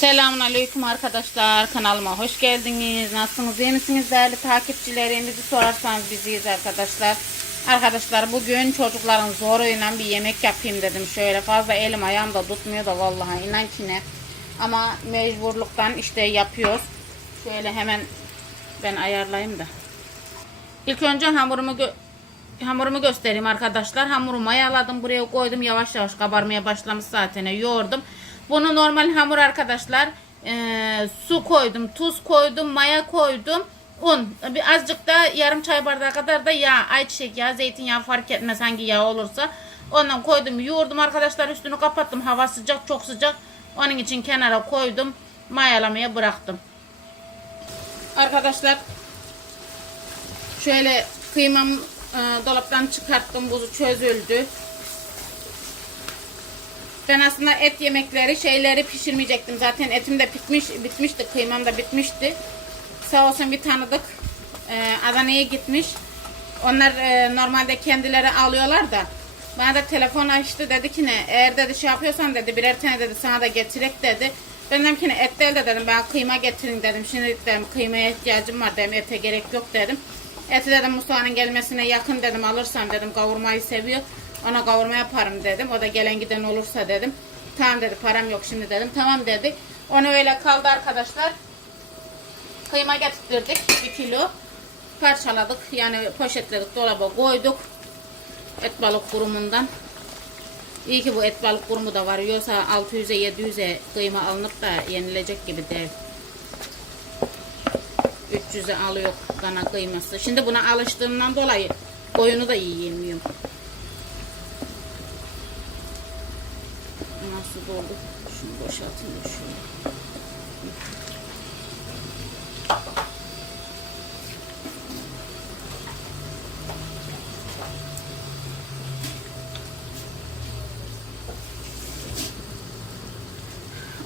Selamun Aleyküm arkadaşlar. Kanalıma hoş geldiniz. Nasılsınız? İyi misiniz değerli takipçilerim? Bizi sorarsanız biziyiz arkadaşlar. Arkadaşlar bugün çocukların zoruyla bir yemek yapayım dedim. Şöyle fazla elim ayağım da tutmuyor da vallahi inan ki ne. Ama mecburluktan işte yapıyoruz. Şöyle hemen ben ayarlayayım da. İlk önce hamurumu gö- hamurumu göstereyim arkadaşlar. Hamurumu mayaladım. Buraya koydum. Yavaş yavaş kabarmaya başlamış zaten. Yoğurdum. Bunu normal hamur arkadaşlar. Ee, su koydum. Tuz koydum. Maya koydum. Un. Bir azıcık da yarım çay bardağı kadar da yağ. Ayçiçek yağı, zeytinyağı fark etmez hangi yağ olursa. Ondan koydum. Yoğurdum arkadaşlar. Üstünü kapattım. Hava sıcak. Çok sıcak. Onun için kenara koydum. Mayalamaya bıraktım. Arkadaşlar Şöyle kıymam e, dolaptan çıkarttım. Buzu çözüldü. Ben aslında et yemekleri şeyleri pişirmeyecektim. Zaten etim de bitmiş, bitmişti. Kıymam da bitmişti. Sağ olsun bir tanıdık. E, Adana'ya gitmiş. Onlar e, normalde kendileri alıyorlar da. Bana da telefon açtı dedi ki ne eğer dedi şey yapıyorsan dedi birer tane dedi sana da getirek dedi. Ben dedim ki ne et değil de dedim ben kıyma getirin dedim. Şimdi dedim kıymaya ihtiyacım var dedim ete gerek yok dedim. Eti dedim Mustafa'nın gelmesine yakın dedim alırsam dedim kavurmayı seviyor. Ona kavurma yaparım dedim. O da gelen giden olursa dedim. Tamam dedi param yok şimdi dedim. Tamam dedi. Onu öyle kaldı arkadaşlar. Kıyma getirdik bir kilo. Parçaladık yani poşetledik dolaba koyduk. Et balık kurumundan. İyi ki bu et balık kurumu da var. Yoksa 600'e 700'e kıyma alınıp da yenilecek gibi değil. 300'e alıyor dana kıyması. Şimdi buna alıştığımdan dolayı koyunu da iyi yemiyorum. Nasıl doldu? Şunu boşaltayım da şöyle.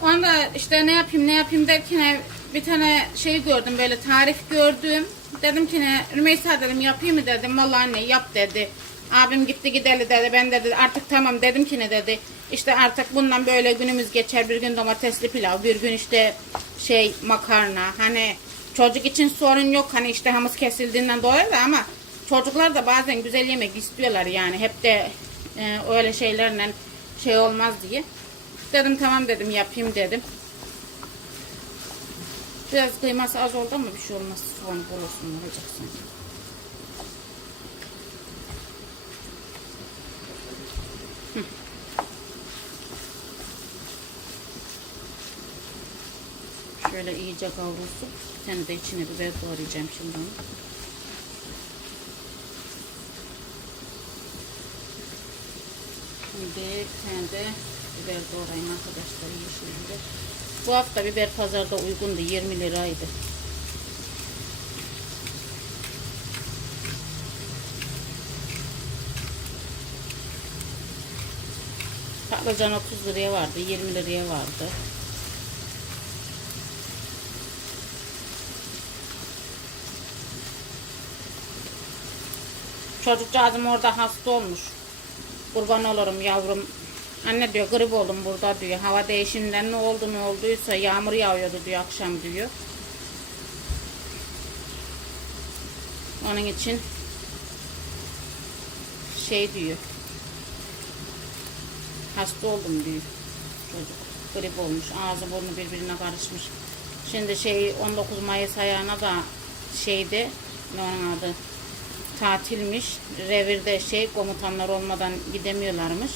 Onda işte ne yapayım ne yapayım derken bir tane şey gördüm böyle tarif gördüm. Dedim ki ne Rümeysa dedim yapayım mı dedim. Vallahi anne yap dedi. Abim gitti gideli dedi. Ben dedi artık tamam dedim ki ne dedi. İşte artık bundan böyle günümüz geçer. Bir gün domatesli pilav, bir gün işte şey makarna. Hani çocuk için sorun yok. Hani işte hamız kesildiğinden dolayı da ama çocuklar da bazen güzel yemek istiyorlar yani. Hep de e, öyle şeylerle şey olmaz diye. Dedim tamam dedim yapayım dedim. Biraz kıyması az oldu ama bir şey olmaz. Soğan bol olsun olacak sanki. Hı. İyice kavrulsun. Bir tane de içine biber doğrayacağım şimdi onu. Şimdi bir tane de biber doğrayın arkadaşlar yeşil biber. Bu hafta biber pazarda uygundu 20 liraydı. Patlıcan 30 liraya vardı 20 liraya vardı. Çocukcağızım orada hasta olmuş. Kurban olurum yavrum. Anne diyor grip oldum burada diyor. Hava değişiminden ne oldu ne olduysa yağmur yağıyordu diyor akşam diyor. Onun için şey diyor. Hasta oldum diyor. Çocuk grip olmuş. Ağzı burnu birbirine karışmış. Şimdi şey 19 Mayıs ayağına da şeyde ne onun adı tatilmiş. Revirde şey komutanlar olmadan gidemiyorlarmış.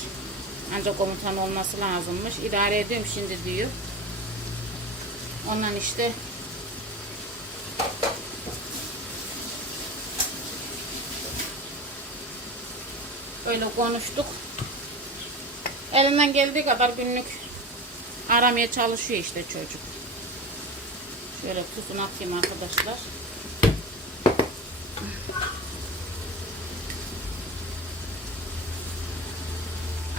Ancak komutan olması lazımmış. İdare ediyorum şimdi diyor. Ondan işte öyle konuştuk. Elinden geldiği kadar günlük aramaya çalışıyor işte çocuk. Şöyle tuzunu atayım arkadaşlar.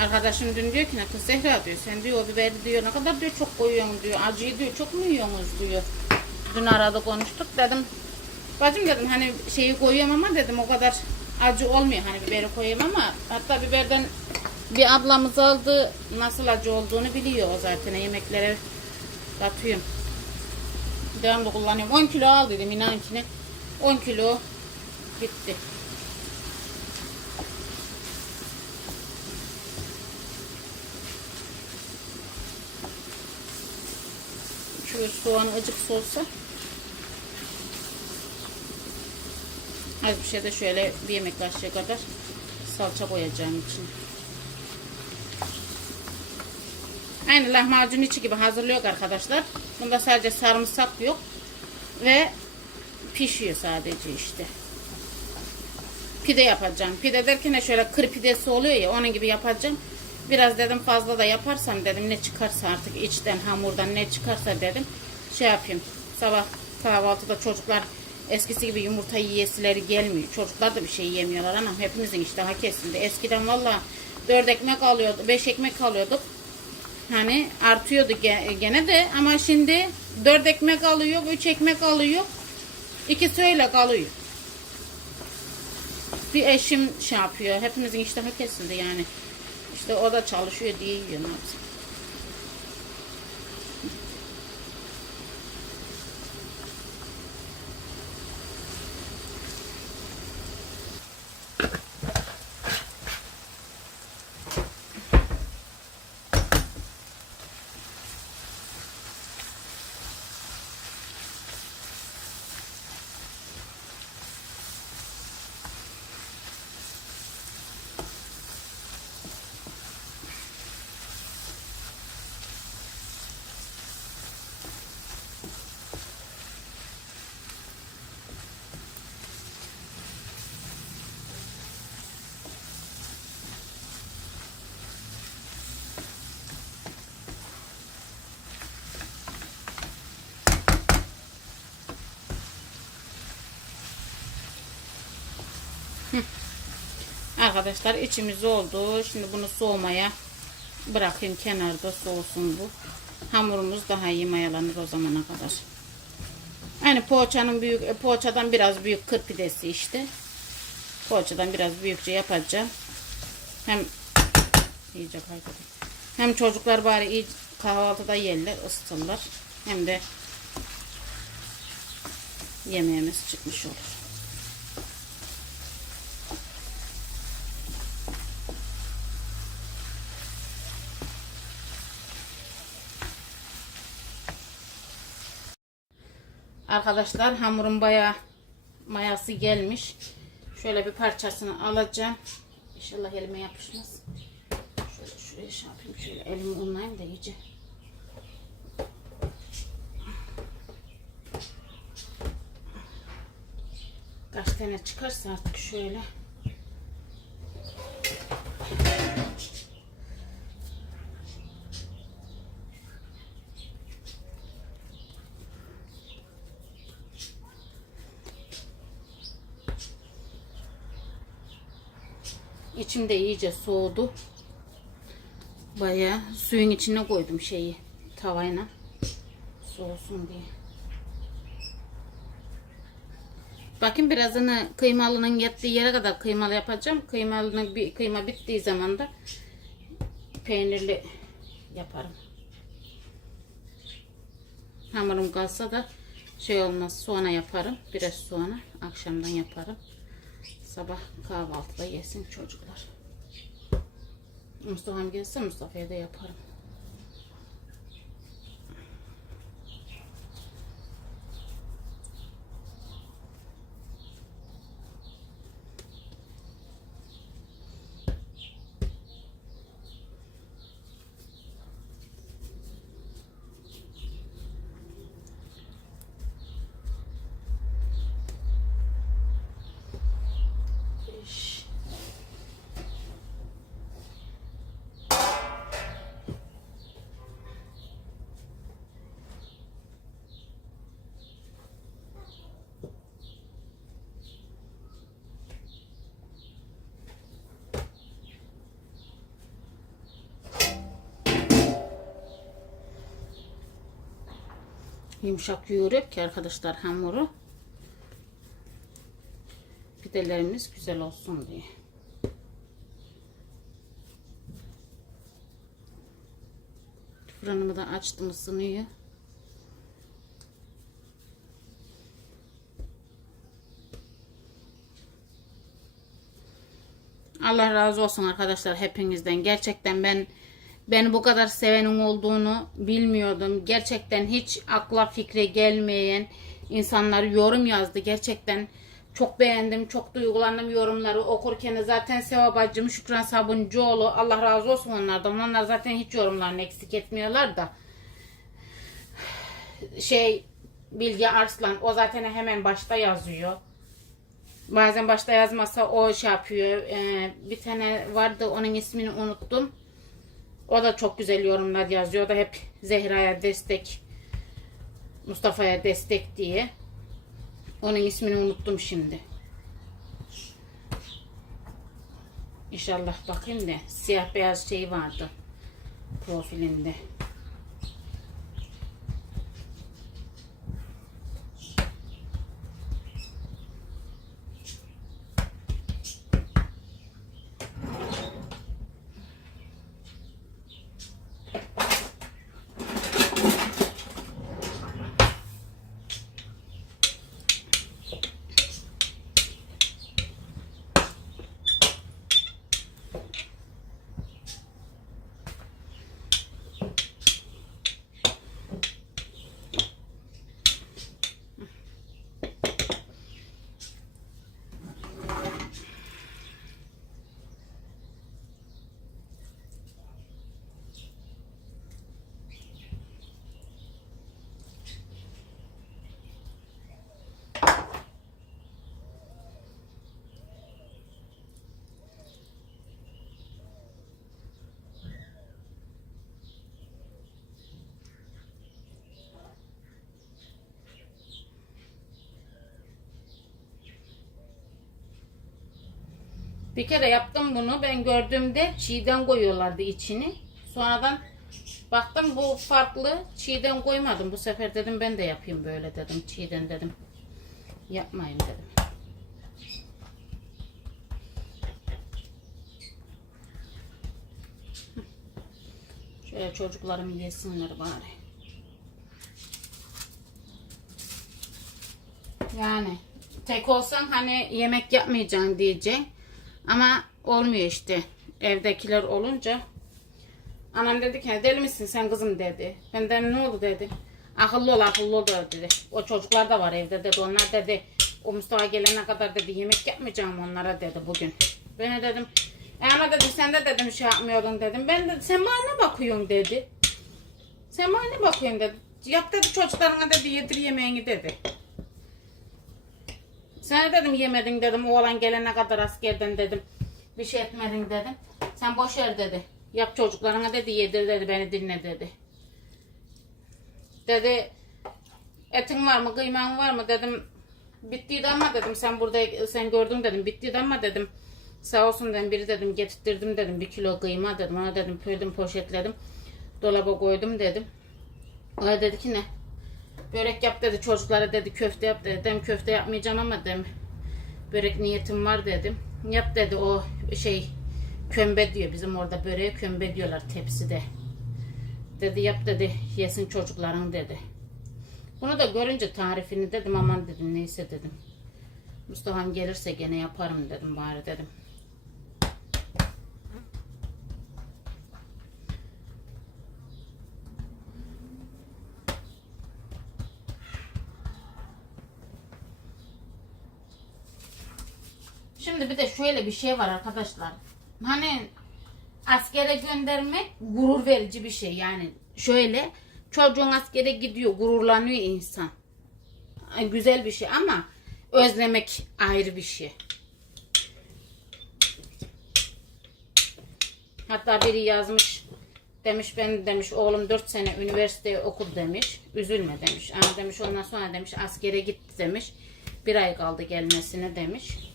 Arkadaşım dün diyor ki ne kız Zehra diyor sen diyor o biberi diyor ne kadar diyor çok koyuyorsun diyor acıyı diyor çok mu yiyorsunuz diyor. Dün arada konuştuk dedim bacım dedim hani şeyi koyuyorum ama dedim o kadar acı olmuyor hani biberi koyayım ama hatta biberden bir ablamız aldı nasıl acı olduğunu biliyor o zaten yemeklere Katıyorum. Devamlı kullanıyorum. 10 kilo al dedim inankine. 10 kilo gitti. Şöyle soğan acık olsa. Az bir şey de şöyle bir yemek kaşığı kadar salça koyacağım içine. Aynı lahmacun içi gibi hazırlıyor arkadaşlar. Bunda sadece sarımsak yok. Ve pişiyor sadece işte. Pide yapacağım. Pide derken de şöyle kır pidesi oluyor ya onun gibi yapacağım. Biraz dedim fazla da yaparsam dedim ne çıkarsa artık içten hamurdan ne çıkarsa dedim şey yapayım. Sabah kahvaltıda çocuklar eskisi gibi yumurta yiyesileri gelmiyor. Çocuklar da bir şey yemiyorlar anam. Hepimizin iştahı kesildi. Eskiden valla 4 ekmek alıyordu, 5 ekmek alıyorduk. Hani artıyordu ge- gene de ama şimdi 4 ekmek alıyor, 3 ekmek alıyor. İkisi öyle kalıyor. Bir eşim şey yapıyor. Hepimizin iştahı kesildi yani. İşte o da çalışıyor diye yiyor. Arkadaşlar içimiz oldu. Şimdi bunu soğumaya bırakayım kenarda soğusun bu. Hamurumuz daha iyi mayalanır o zamana kadar. Yani poğaçanın büyük e, poğaçadan biraz büyük kır pidesi işte. Poğaçadan biraz büyükçe yapacağım. Hem iyice kaybedeyim. Hem çocuklar bari iyi kahvaltıda yerler, ısıtırlar. Hem de yemeğimiz çıkmış olur. Arkadaşlar hamurun bayağı mayası gelmiş. Şöyle bir parçasını alacağım. İnşallah elime yapışmaz. Şöyle şuraya şey yapayım. Şöyle elimi unlayayım da iyice. Kaç tane çıkarsa artık şöyle. İçim de iyice soğudu. Bayağı suyun içine koydum şeyi tavayla. Soğusun diye. Bakın birazını kıymalının yettiği yere kadar kıymalı yapacağım. Kıymalının bir kıyma bittiği zaman da peynirli yaparım. Hamurum kalsa da şey olmaz soğana yaparım. Biraz soğana akşamdan yaparım. Sabah kahvaltıda yesin çocuklar. Mustafa'm gelse Mustafa'ya da yaparım. Beş. Yumuşak yoğuruyor ki arkadaşlar hamuru köftelerimiz güzel olsun diye. Fırınımı da açtım ısınıyor. Allah razı olsun arkadaşlar hepinizden. Gerçekten ben beni bu kadar sevenin olduğunu bilmiyordum. Gerçekten hiç akla fikre gelmeyen insanlar yorum yazdı. Gerçekten çok beğendim, çok duygulandım yorumları okurken. Zaten Seva bacım, Şükran Sabuncuoğlu Allah razı olsun onlardan. Onlar zaten hiç yorumlarını eksik etmiyorlar da. Şey Bilge Arslan o zaten hemen başta yazıyor. Bazen başta yazmasa o şey yapıyor. Ee, bir tane vardı onun ismini unuttum. O da çok güzel yorumlar yazıyor. O da hep Zehra'ya destek, Mustafa'ya destek diye. Onun ismini unuttum şimdi. İnşallah bakayım da siyah beyaz şey vardı profilinde. Bir kere yaptım bunu. Ben gördüğümde çiğden koyuyorlardı içini. Sonradan baktım bu farklı. Çiğden koymadım. Bu sefer dedim ben de yapayım böyle dedim. Çiğden dedim. Yapmayın dedim. Şöyle çocuklarım yesinler bari. Yani tek olsan hani yemek yapmayacaksın diyeceksin. Ama olmuyor işte. Evdekiler olunca. Anam dedi ki deli misin sen kızım dedi. Ben de ne oldu dedi. Akıllı ol akıllı ol dedi. O çocuklar da var evde dedi. Onlar dedi o Mustafa gelene kadar dedi yemek yapmayacağım onlara dedi bugün. Ben de dedim e ama dedim sen de dedim şey yapmıyordun dedim. Ben de sen bana ne bakıyorsun dedi. Sen bana ne bakıyorsun dedi. Yap dedi çocuklarına dedi yedir yemeğini dedi. Sen dedim yemedin dedim oğlan gelene kadar askerden dedim. Bir şey etmedin dedim. Sen boş ver dedi. Yap çocuklarına dedi yedir dedi beni dinle dedi. Dedi etin var mı kıyman var mı dedim. Bittiydi ama dedim sen burada sen gördün dedim bittiydi ama dedim. Sağ olsun dedim biri dedim getirttirdim dedim bir kilo kıyma dedim ona dedim pöydüm poşetledim. Dolaba koydum dedim. O dedi ki ne? Börek yap dedi çocuklara dedi köfte yap dedi. Dedim köfte yapmayacağım ama dedim börek niyetim var dedim. Yap dedi o şey kömbe diyor bizim orada böreğe kömbe diyorlar tepside. Dedi yap dedi yesin çocukların dedi. Bunu da görünce tarifini dedim aman dedim neyse dedim. Mustafa'm gelirse gene yaparım dedim bari dedim. Şimdi bir de şöyle bir şey var arkadaşlar. Hani askere göndermek gurur verici bir şey. Yani şöyle çocuğun askere gidiyor gururlanıyor insan. Ay, Güzel bir şey ama özlemek ayrı bir şey. Hatta biri yazmış demiş ben demiş oğlum 4 sene üniversite okur demiş. Üzülme demiş. Ama demiş ondan sonra demiş askere gitti demiş. Bir ay kaldı gelmesine demiş.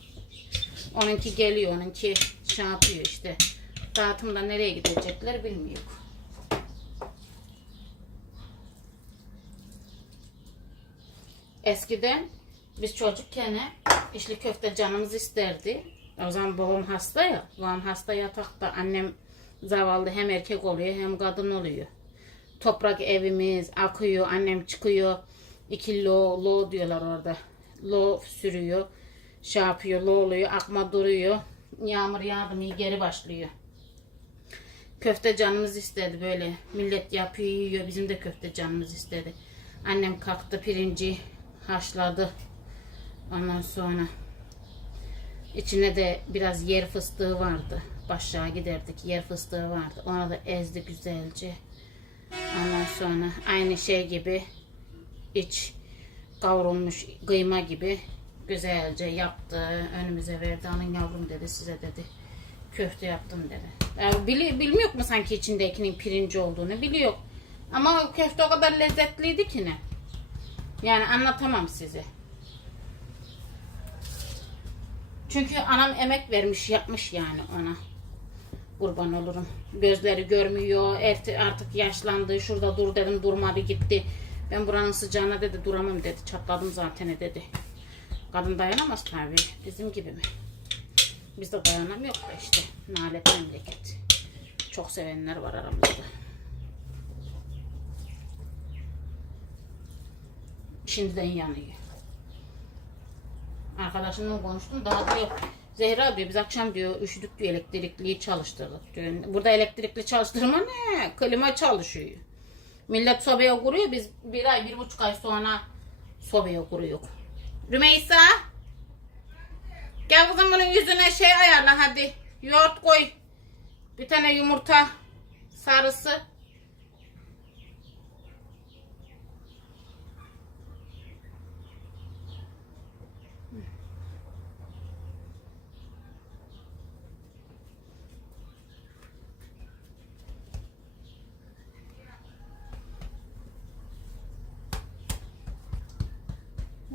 Onunki geliyor, onunki şey yapıyor işte. Dağıtımda nereye gidecekler bilmiyor. Eskiden biz çocukken içli köfte canımız isterdi. O zaman babam hasta ya. Babam hasta yatakta. Annem zavallı hem erkek oluyor hem kadın oluyor. Toprak evimiz akıyor. Annem çıkıyor. İki lo, lo diyorlar orada. Lo sürüyor. Şey yapıyor, oluyor. Akma duruyor. Yağmur yağdı mı geri başlıyor. Köfte canımız istedi böyle. Millet yapıyor yiyor. Bizim de köfte canımız istedi. Annem kalktı pirinci haşladı. Ondan sonra içine de biraz yer fıstığı vardı. Başlığa giderdik. Yer fıstığı vardı. Ona da ezdi güzelce. Ondan sonra aynı şey gibi iç kavrulmuş kıyma gibi güzelce yaptı. Önümüze verdi. Alın yavrum dedi size dedi. Köfte yaptım dedi. Yani bili, bilmiyor mu sanki içindekinin pirinci olduğunu? Biliyor. Ama köfte o kadar lezzetliydi ki ne? Yani anlatamam size. Çünkü anam emek vermiş yapmış yani ona. Kurban olurum. Gözleri görmüyor. Artık yaşlandı. Şurada dur dedim durmadı gitti. Ben buranın sıcağına dedi duramam dedi. Çatladım zaten dedi. Kadın dayanamaz tabi. Bizim gibi mi? Biz de dayanamıyor da işte. Nalet memleket. Çok sevenler var aramızda. Şimdiden yanıyor. Arkadaşımla konuştum daha diyor Zehra diyor biz akşam diyor üşüdük diyor elektrikliyi çalıştırdık diyor. Burada elektrikli çalıştırma ne? Klima çalışıyor. Millet sobaya kuruyor biz bir ay bir buçuk ay sonra sobaya kuruyor. Rümeysa gel kızım bunun yüzüne şey ayarla hadi. Yoğurt koy. Bir tane yumurta sarısı.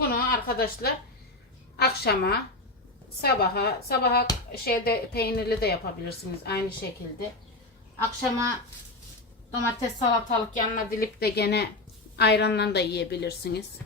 Bunu arkadaşlar akşama sabaha sabaha şeyde peynirli de yapabilirsiniz aynı şekilde. Akşama domates salatalık yanına dilip de gene ayranla da yiyebilirsiniz.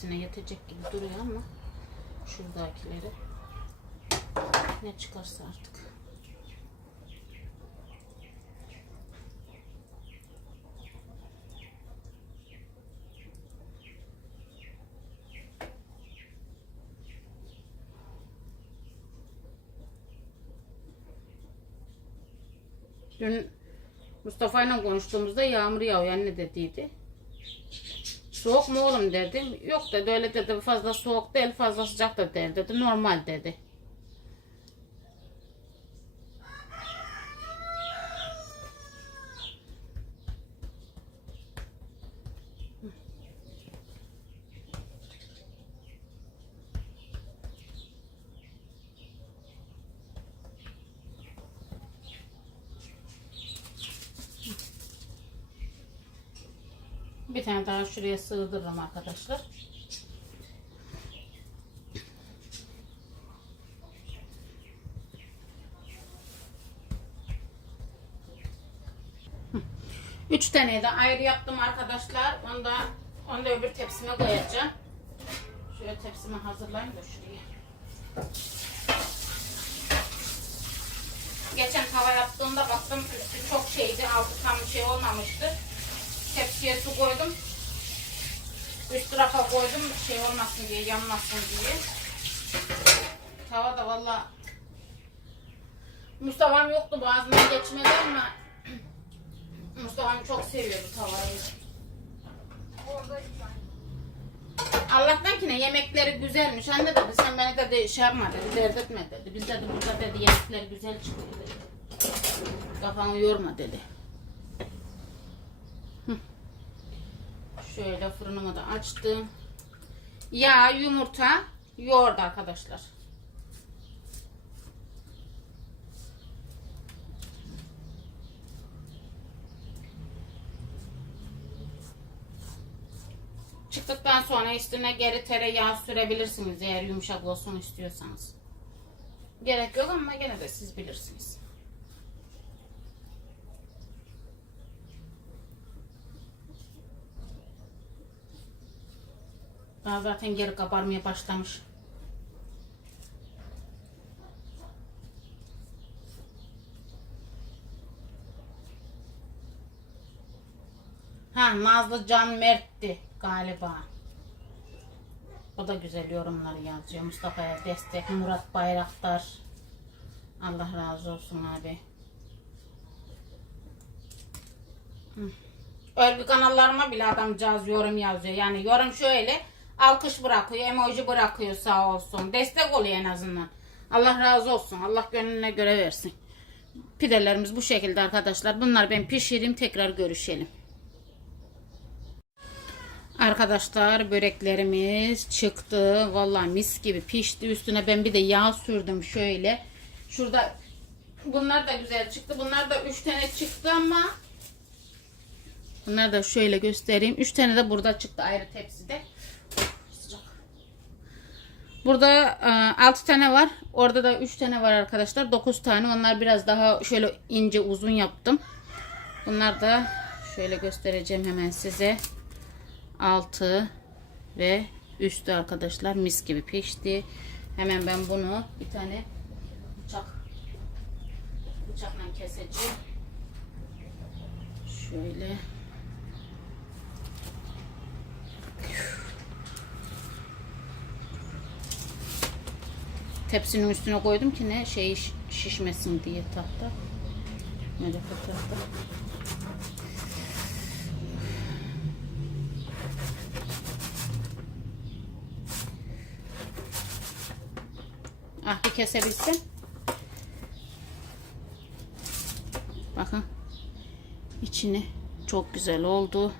Hepsine yetecek gibi duruyor ama şuradakileri ne çıkarsa artık. Dün Mustafa ile konuştuğumuzda yağmur yağıyor anne dediydi. Soğuk mu oğlum dedim. Yok dedi öyle dedi fazla soğuk değil fazla sıcak da değil dedi. Normal dedi. Bir tane daha şuraya sığdırırım arkadaşlar. Üç tane de ayrı yaptım arkadaşlar. Onu da, onu da öbür tepsime koyacağım. Şöyle tepsimi hazırlayayım da şuraya. Geçen tava yaptığımda baktım üstü çok şeydi. Altı tam şey olmamıştı. Tepsiye su koydum. Üst tarafa koydum şey olmasın diye, yanmasın diye. Tava da valla Mustafa'm yoktu boğazından geçmedi ama Mustafa'm çok seviyordu tavayı. Allah'tan ki ne yemekleri güzelmiş. Anne dedi sen beni dedi şey yapma dedi, dert etme dedi. Biz dedi burada dedi yemekler güzel çıkıyor dedi. Kafanı yorma dedi. Şöyle fırınımı da açtım. Yağ, yumurta, yoğurt arkadaşlar. Çıktıktan sonra üstüne geri tereyağı sürebilirsiniz eğer yumuşak olsun istiyorsanız. Gerek yok ama gene de siz bilirsiniz. Daha zaten geri kabarmaya başlamış. Ha Nazlı Can Mert'ti galiba. O da güzel yorumları yazıyor. Mustafa'ya destek. Murat Bayraktar. Allah razı olsun abi. Örgü kanallarıma bile adamcağız yorum yazıyor. Yani yorum şöyle. Alkış bırakıyor, emoji bırakıyor sağ olsun. Destek oluyor en azından. Allah razı olsun. Allah gönlüne göre versin. Pidelerimiz bu şekilde arkadaşlar. Bunları ben pişireyim tekrar görüşelim. Arkadaşlar böreklerimiz çıktı. Vallahi mis gibi pişti. Üstüne ben bir de yağ sürdüm şöyle. Şurada bunlar da güzel çıktı. Bunlar da 3 tane çıktı ama bunları da şöyle göstereyim. 3 tane de burada çıktı ayrı tepside. Burada 6 tane var. Orada da 3 tane var arkadaşlar. 9 tane. Onlar biraz daha şöyle ince uzun yaptım. Bunlar da şöyle göstereceğim hemen size. 6 ve üstü arkadaşlar mis gibi pişti. Hemen ben bunu bir tane bıçak bıçakla keseceğim. Şöyle tepsinin üstüne koydum ki ne şey şiş- şişmesin diye tahta. Melefe tahta. Ah bir kesebilsem. Bakın. içini çok güzel oldu.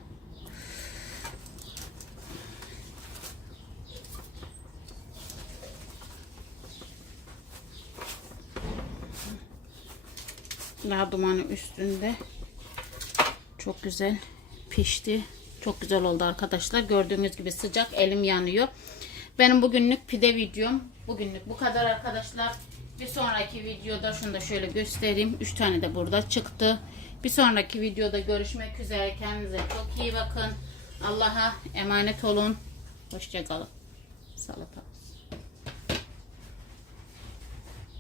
Daha dumanı üstünde. Çok güzel pişti. Çok güzel oldu arkadaşlar. Gördüğünüz gibi sıcak. Elim yanıyor. Benim bugünlük pide videom bugünlük bu kadar arkadaşlar. Bir sonraki videoda şunu da şöyle göstereyim. 3 tane de burada çıktı. Bir sonraki videoda görüşmek üzere. Kendinize çok iyi bakın. Allah'a emanet olun. Hoşçakalın. Salata.